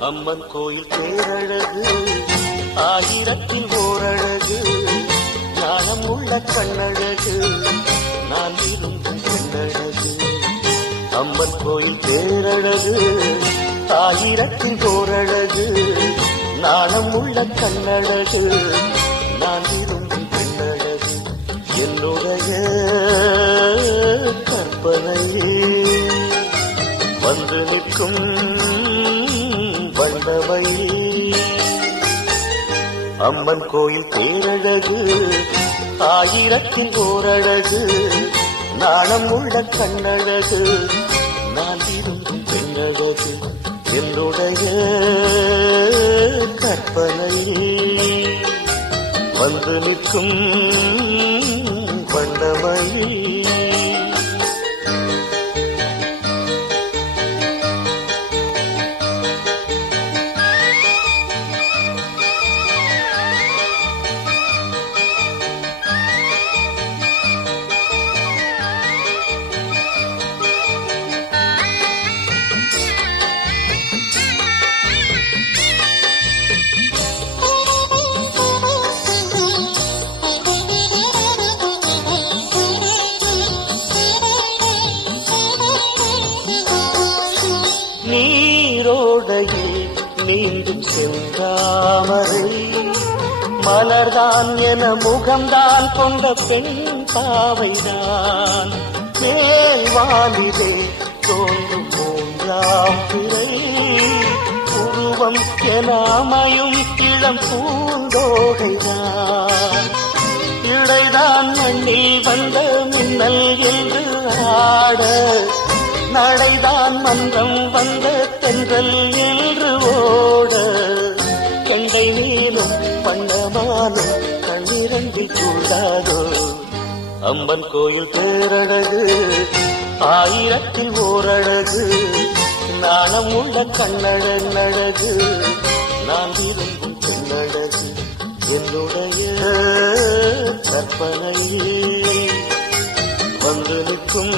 அம்மன் கோயில் பேரழகு ஆயிரத்தில் ஓரழகு ஞானம் உள்ள கண்ணழகு நான் விரும்பும் பெண்ணழகு அம்மன் கோயில் பேரழகு ஆயிரத்தில் ஓரழகு ஞானம் உள்ள கண்ணழகு நான் விரும்பும் பெண்ணழகு என்னுடைய கற்பனையே வந்து நிற்கும் வண்ணமை அம்மன் கோயில் பேரழகு ஆயிரத்தில் ஓரழகு நாணம் உள்ள கண்ணழகு நான் விரும்பும் பெண்ணழகு என்னுடைய கற்பனை வந்து நிற்கும் வண்ணமை நீரோடையில் நீந்தும் செந்தாமரை மலர்தான் என முகம்தான் கொண்ட பெண் பாவைதான் மேல்வானிலே தோன்றும் மூன்றாம் பிறை உருவம் என அமையும் இளம் பூந்தோகைதான் இடைதான் மண்ணில் வந்த மின்னல் என்று ஆட நடைதான் மன்றம் வந்த தென்றல் என்று ஓட கெண்டை நீளும் பண்ணமானும் கண்ணிரண்டி கூடாதோ அம்மன் கோயில் பேரழகு ஆயிரத்தில் ஓரழகு நாணம் உள்ள கண்ணழகு நான் விரும்பும் பெண்ணழகு என்னுடைய கற்பனையே வந்து நிற்கும்